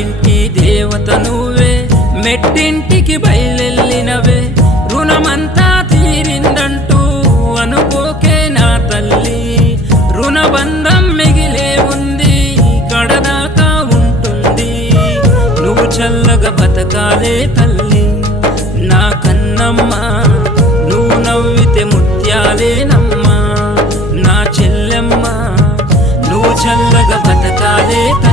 ఇంటి దేవత నువ్వే, మెట్టింటికి బయలెళ్ళినవే, రుణమంతా తీరిందంటూ అనుకోకే నా తల్లి. రుణబంధం మిగిలే ఉంది, కడదాకా ఉంటుంది. నువ్వు చల్లగా బతకాలే తల్లి నా కన్నమ్మ, నువ్వు నవ్వితే ముత్యాలేనమ్మా నా చెల్లెమ్మ. నువ్వు చల్లగా బతకాలే తల్లి.